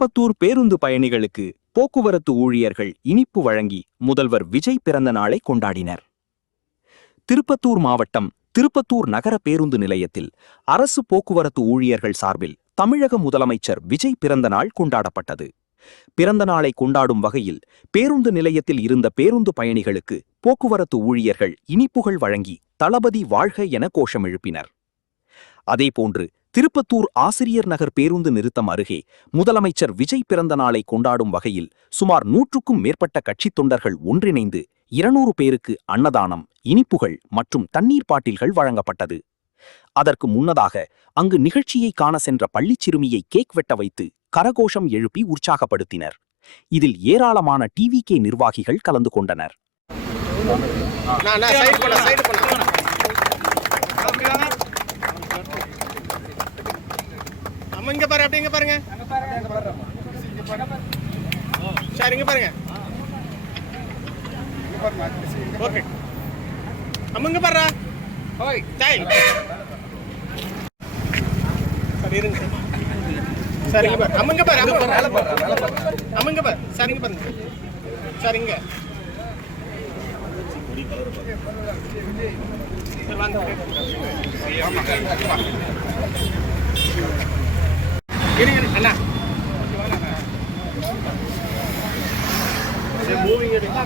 திருப்பத்தூர் பேருந்து பயணிகளுக்கு போக்குவரத்து ஊழியர்கள் இனிப்பு வழங்கி முதல்வர் விஜய் பிறந்த நாளை கொண்டாடினர். திருப்பத்தூர் மாவட்டம் திருப்பத்தூர் நகர பேருந்து நிலையத்தில் அரசு போக்குவரத்து ஊழியர்கள் சார்பில் தமிழக முதலமைச்சர் விஜய் பிறந்த நாள் கொண்டாடப்பட்டது. பிறந்த நாளை கொண்டாடும் வகையில் பேருந்து நிலையத்தில் இருந்த பேருந்து பயணிகளுக்கு போக்குவரத்து ஊழியர்கள் இனிப்புகள் வழங்கி தளபதி வாழ்க என கோஷம் எழுப்பினர். அதேபோன்று திருப்பத்தூர் ஆசிரியர் நகர் பேருந்து நிறுத்தம் அருகே முதலமைச்சர் விஜய் பிறந்த நாளை கொண்டாடும் வகையில் சுமார் 100க்கும் மேற்பட்ட கட்சித் தொண்டர்கள் ஒன்றிணைந்து 200 பேருக்கு அன்னதானம், இனிப்புகள் மற்றும் தண்ணீர் பாட்டில்கள் வழங்கப்பட்டது. அதற்கு முன்னதாக அங்கு நிகழ்ச்சியை காண சென்ற பள்ளிச் சிறுமியை கேக் வெட்ட வைத்து கரகோஷம் எழுப்பி உற்சாகப்படுத்தினர். இதில் ஏராளமான டிவிகே நிர்வாகிகள் கலந்து கொண்டனர். இங்க பாரு, அப்படிங்க பாருங்க. சரி, இங்க பாருங்க. ஓகே, அம்முங்க பாருடா. ஓய் டேய், சரி இருங்க. சரிங்க பாரு, அம்முங்க பாரு, அம்முங்க பாரு. சரிங்க பாருங்க. சரிங்க. அண்ணா மூவிங் எடுக்க